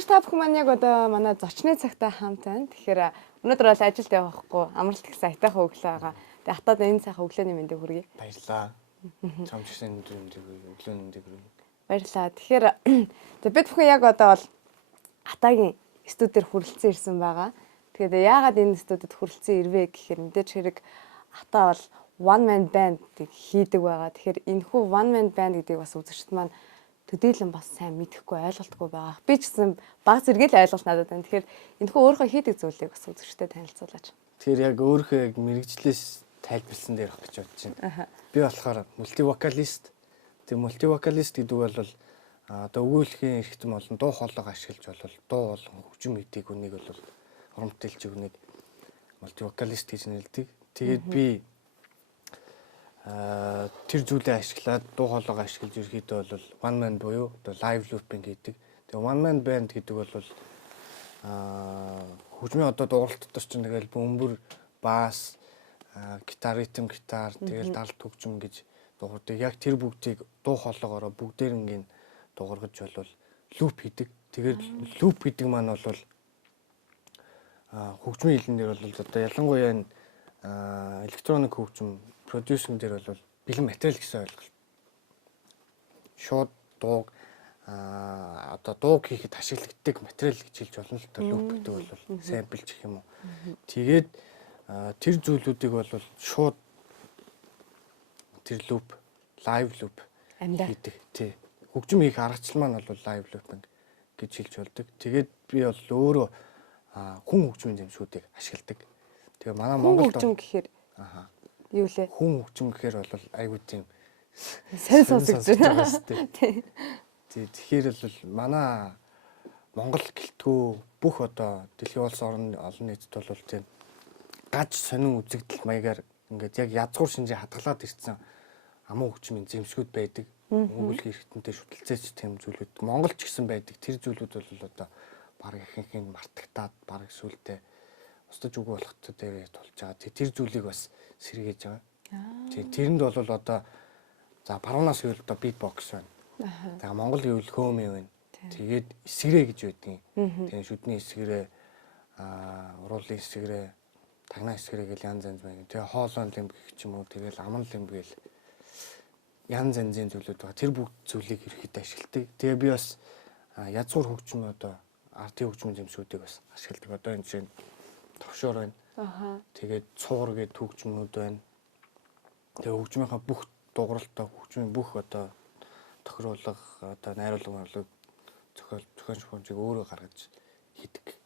Өнөөдөр та бүхэн маань яг одоо манай зочны цагтаа хамт байна. Тэгэхээр өнөөдөр бол ажилд явахгүй, амралт гэсэн айтайхан өглөө байгаа. Тэгээ хатаад энэ сайхан өглөөний мэндийг хүргэе. Баярлаа. Чамд гэсэн өглөөний мэндийг хүргэе. Баярлаа. Тэгэхээр бид бүхэн яг одоо бол Хатаагийн студиэр хүрэлцэн ирсэн байгаа. Тэгэхээр яагаад энэ студид хүрэлцэн ирвэ гэхээр мэдээж хэрэг Хатаа бол one man band-ийг хийдэг байгаа. Тэгэхээр энэхүү one man band гэдгийг бас үзэгчд маань төдийлөн бас сайн мэдэхгүй ойлголтгүй байгаа. Би ч гэсэн баг зэрэг л ойлголт надад байна. Тэгэхээр энэхүү өөрөө хийдэг зүйлийг бас үзэгчдэд танилцуулаач. Тэгэхээр яг өөрөө яг мэрэгжлээс тайлбарлсан дээр авах гэж бодож байна. Би болохоор мультивокалист. Тэгээ мультивокалист гэдэг бол одоо өгүүлэхийн эрхтэн болон дуу хоолойгоо ашиглаж бол дуу болон хөгжим хийдэг үнийг бол уран бүтээлч үнийг мультивокалист гэж нэрлэдэг. Тэгээд би тэр зүйлээ ашиглаад дуу хоолойгоо ашиглаж ерөөхдөө бол one man буюу одоо live looping хийдэг. Тэгээ one man band гэдэг бол хөгжмийн одоо дууралтад чинь тэгэл бөмбөр, бас, гитар, ритм гитар, тэгэл далд хөгжим гэж дуурдаг. Яг тэр бүгдийг дуу хоолойгоор бүгдээрнгийн дуургаж бол луп хийдэг. Тэгээд луп гэдэг маань бол хөгжмийн хэлнээр бол одоо ялангуяа электроник хөгжим продюсинг дээр бол бэлэн материал гэсэн ойлголт. Шууд дууг одоо дууг хийхэд ашигладаг материал гэж хэлж болно л та луп гэдэг бол самплч гэх юм уу. Тэгээд тэр зүйлүүдийг бол шууд тэр луп, лайв луп хийдэг. Тий. Хөгжим хийх аргачлал маань бол лайв лупинг гэж хэлж болдог. Тэгээд би бол өөрөө хүн хөгжмийн зэмсүүдийг ашигладаг. Тэгээ манай Монголд хөгжим гэхээр юу лээ? Хүн хөгжим гэхээр бол айгүй тийм сайн сонсогдож байна шүү дээ. Тэгэхээр бол манай Монгол гэлтгүү бүх одоо дэлхийн улс орны олон нийтэд бол тийм гаж сонин үзэгдэл маягаар ингээд яг язгуур шинжээ хадгалаад ирсэн амун хөгжмийн зэмсгүүд байдаг. Өгүүлэх эрхтэнтэй шүтэлцээч тийм зүйлүүд Монгол ч гэсэн байдаг. Тэр зүйлүүд бол одоо баг ихэнх мартагтаад баг сүултээ устж үгүй болохтой дээр тулж байгаа. Тэр зүйлийг бас сэргээж байгаа. Тэрэнд бол одоо за баруунаас ивэл одоо битбокс байна. Тэгээ Монгол ивэл хөөми байна. Тэгээд эсгэрээ гэж байдгийн. Тэгээ шүдний эсгэрээ, уруулын эсгэрээ, тагнаа эсгэрээ гэл янз янз байна. Тэгээ хоолойн лимб гэх ч юм уу. Тэгээл аман лимб гэл янз янзын зүйлүүд байгаа. Тэр бүх зүйлийг ерөөхдөө ашигладаг. Тэгээ би бас язгуур хөгжим одоо артын хөгжмийн зэмсүүдийг бас ашигладаг. Одоо энэ чинь товшоор байна. Тэгээд цуур гэдэг хөгжмнүүд байна. Тэгээ хөгжмийнхаа бүх дууралтаа хөгжмийн бүх одоо тохируулга одоо найруулга зохион шугамжийг өөрөө гаргаж хийдэг.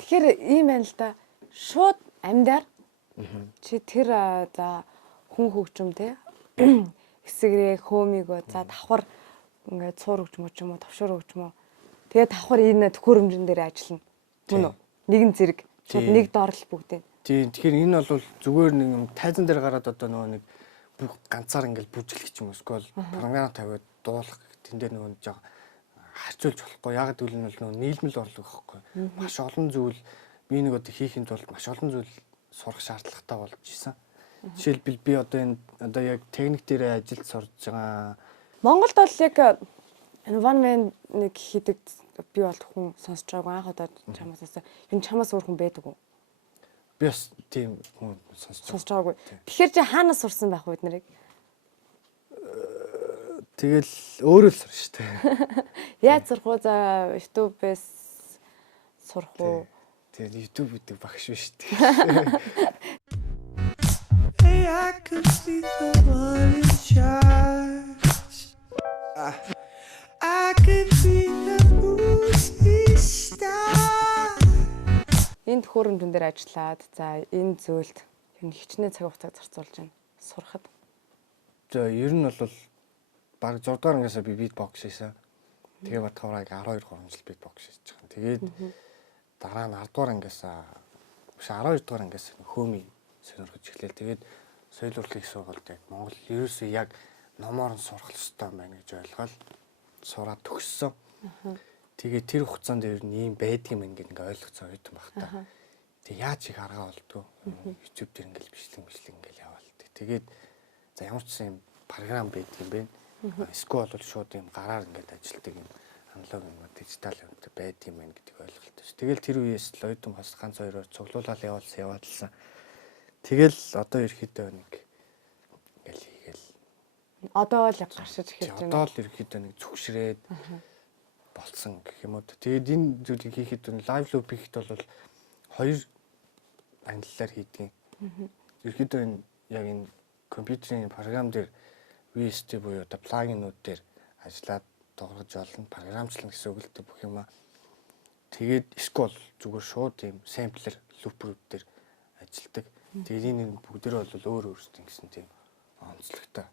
Тэгэхээр ийм байна л да. Шууд амьдаар чи тэр за хүн хөгжим те эсгэрээ хөөмийгөө за давхар ингээд цуур хөгжим ч юм уу товшоор хөгжим үү. Тэгээ давхар энэ төхөөрөмжн дээр ажиллана. Мөн үү? Нэгэн зэрэг шууд нэг доорлол бүгдээ. Тийм. Тэгэхээр энэ бол зүгээр нэг юм тайзан дээр гараад одоо нөгөө нэг бүх ганцаар ингээд бүжиглэх ч юм уу эсвэл програм тавиад дуулах тэн дээр нөгөө жоо харьцуулж болохгүй. Яг гэвэл нь нөгөө нийлмэл орлого гэхгүй. Маш олон зүйл би нэг одоо хийхин тулд маш олон зүйл сурах шаардлагатай болж исэн. Жишээлбэл би одоо энэ одоо яг техник дээр ажилд сурж байгаа. Монголд бол яг one man нэг хийдэг би бол хүн сонсож байгаагүй анх одоо чамаас энэ чамаас өөр хүн байдаг уу? Би бас тийм хүн сонсож байгаагүй. Тэгэхээр чи хаанаас сурсан байх вэ бид нарыг? Тэгэл өөрөө л сурна шүү дээ. Яаж сурах вэ? За YouTube-ээс сурах уу? Тэгээд YouTube гэдэг багш биш дээ. Hey, I could see the world in charge. I could be the movie star. Энэ төхөөрөмжн дээр ажиллаад за энэ зүйлд энэ хичнээн цаг хугацаа зарцуулж байна. Сурахад. За ер нь бол баг 6 дугаар ангиасаа би битбокс хийсэн. Тэгээ батхавраг 12 3 жил битбокс хийж байгаа. Тэгээд дараа нь 10 дугаар ангиасаа биш 12 дугаар ангиас хөөми сонирхож эхлэв. Тэгээд соёл урлагийн сургуульд яг Монгол ерөөсөө яг номоор нь сурах ёстой юм байна гэж ойлгоод сураад төгссөн. Тэгээд тэр хугацаанд ер нь ийм байдгийм ингээд ойлгоцсон оюутан баг та. Тэгээ яаж их аргаа болдгоо. YouTube дээр ингээл бичлэг ингээл яваал. Тэгээд за ямар ч юм програм байдаг юм бэ. Эсвэл бол шууд юм гараар ингээд ажилтдаг юм аналог юм дижитал юм байдаг юм байна гэдгийг ойлголт ш. Тэгэл тэр үеэс л оюутан бас ганц хоёроор цуглуулаад яваалсан. Тэгэл одоо ерөөхдөө нэг ингээл хийгээл. Одоо л гаршиж эхэлж байна. Одоо л ерөөхдөө нэг зүгшрээд болцсон гэх юм уу. Тэгээд энэ зүйлийг хийхэд лайв луп хийхэд бол хоёр ангиллаар хийдэг. Ерөөхдөө энэ яг энэ компьютерийн програм дээр VST буюу одоо плагинууд дээр ажиллаад дуургаж олно, програмчлан гэсэн үг л дээ бүх юма. Тэгээд эсвэл зүгээр шууд ийм самплер лупрууд дээр ажилладаг. Тэгээд энэ бүгдээр бол өөр өөрсдийн гэсэн тийм онцлогтой.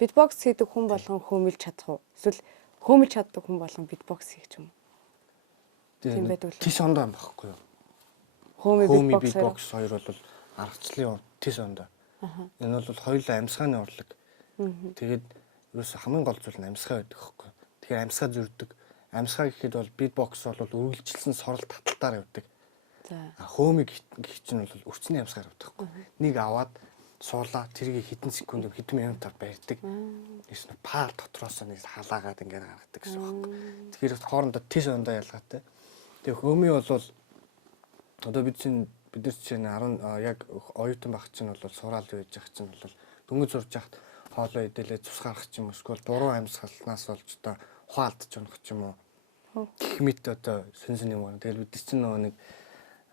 Битбокс хийдэг хүн болгон хөмөлж чадах уу? Эсвэл хөмөлж чаддаг хүн болгон битбокс хийх юм уу? Тийм байдаг л. Тис ондоо юм багхгүй юу? Хөмө битбокс хоёр бол аргачлалын тис ондоо. Энэ бол хоёулаа амьсгааны урлаг. Тэгээд ерөөсө хамгийн гол зүйл нь амьсгаа байдаг хөхгүй. Тэгэхээр амьсгаа зөрдөг. Амьсгаа гэхэд бол битбокс бол үргэлжилсэн сорол таталтаар явдаг. За. Хөмиг гэх чинь бол өрчний амьсгаар явдаг хөхгүй. Нэг аваад суулаа тэрийг хэдэн секунд хэдэн минутаар барьдаг. Эсвэл пар дотроос нэг халаагаад ингээд гаргадаг гэсэн үг. Тэгэхээр хоорондоо тис ондоо ялгаатай. Тэгээ хөмий бол одоо бид нар чинь 10 яг оюутан байх чинь бол сураал байж байгаа чинь бол дөнгөж зурж яхад хоолоо идэлээ цус гарах ч юм уу эсвэл буруу амьсгалнаас болж одоо ухаалдж унах ч юм уу. Гэх мэт одоо сүнсэн юм байна. Тэгэл бид чинь нэг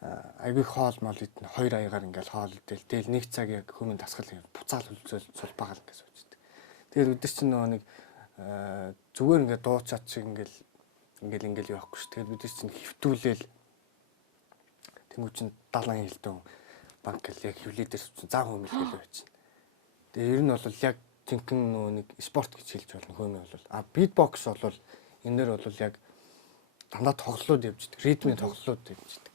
айгүй хоол мол идэх хоёр аягаар ингээл хоол идэл. Тэгэл нэг цаг яг хөмийн дасгал буцаал хөлзөөл сулбагаал ингээд суучдаг. Тэгэл бид чинь нэг зүгээр ингээд дууцаад шиг ингээл явахгүй ш. Тэгэл бид чинь хөвтүүлээл тэнгуү чинь 70 хилдэн банк гэл яг хөвлөө дээр чинь заа хөмөлгөл байж чинь. Тэгээ ер нь бол яг тэнхэн нөө нэг спорт гэж хэлж болно хөмөө бол. Битбокс бол энэ дээр бол яг дандаа тоглолууд явждаг. Ритмийн тоглолууд явждаг.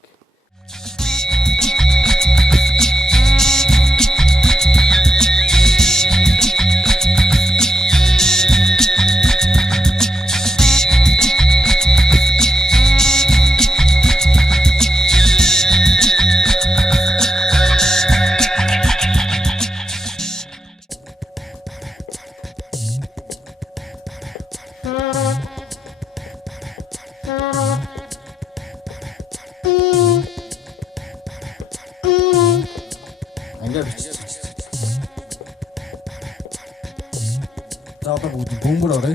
За одоо бүгд бөмбөр орё.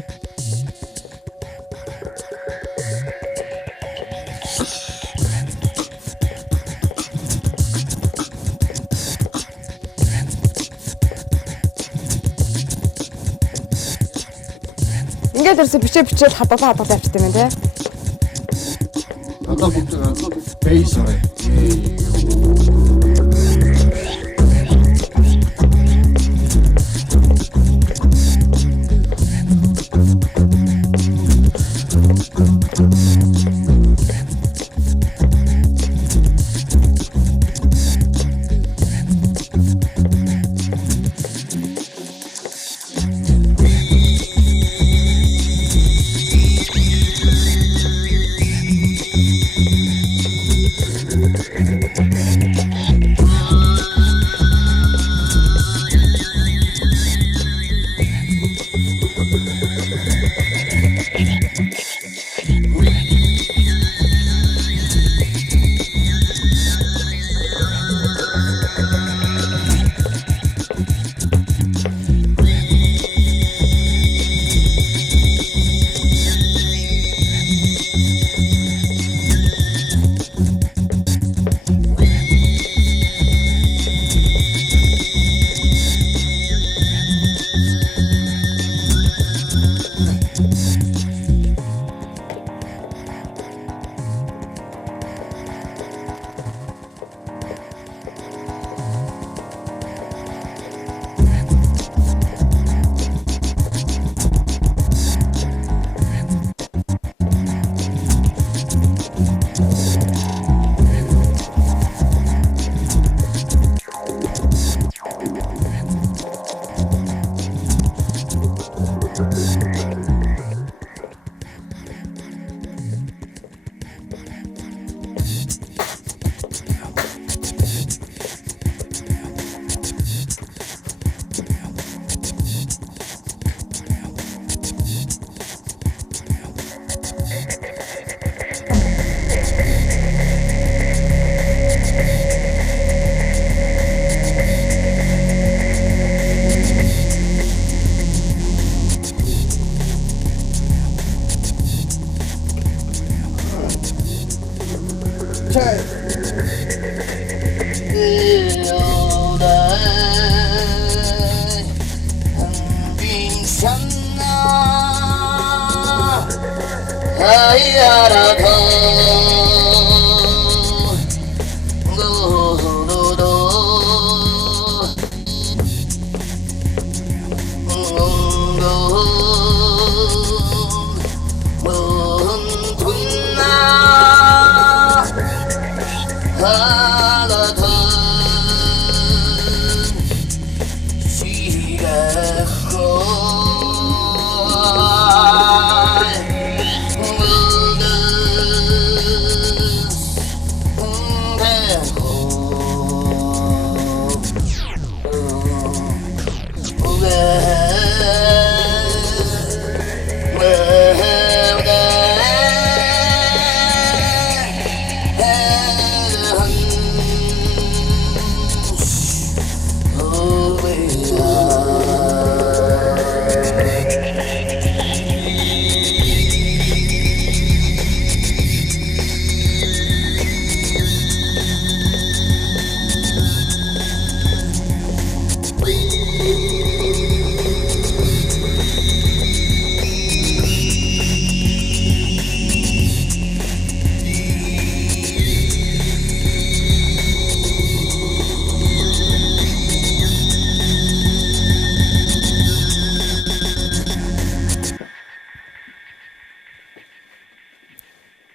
Ингээд ерөөсө бичээл хадгалаа тавьчихсан юм тий. Одоо бүгд бейс орё. 산나 하이아라도 노노도 문tun나 하나던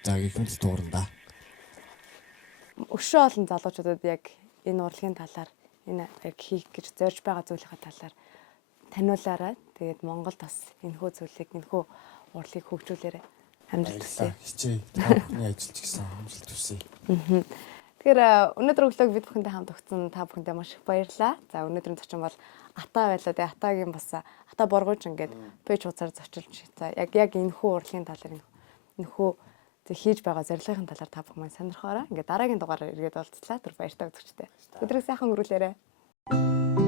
За ихэнх дуурандаа. Өшөө олон залуучуудад яг энэ урлагийн талаар энэ яг хийх гэж зорж байгаа зүйлийнхаа талаар таниулаарай. Тэгээд Монголд бас энэхүү зүйлийг энэхүү урлагийг хөгжүүлээрэй. Амжилт хүсье. Хичээ. Та бүхний ажилч гэсэн амжилт хүсье. Тэгэхээр өнөөдөр өглөө бид бүхэндээ хамт өгсөн та бүхэндээ маш их баярлалаа. За өнөөдрийн зочин бол Ата байлаа. Тэгээ Атагийн бас Ата Боргууч ингээд пэйж хуудасаар зочилж. За яг энэхүү урлагийн талаар энэхүү хийж байгаа зорилгын талаар та бүхэн маань сонирхоорой. Ингээд дараагийн дугаараар иргэд уулзлаа. Тэр баяртай үзэгчтэй. Өдрийг сайхан өнгөрүүлээрэй.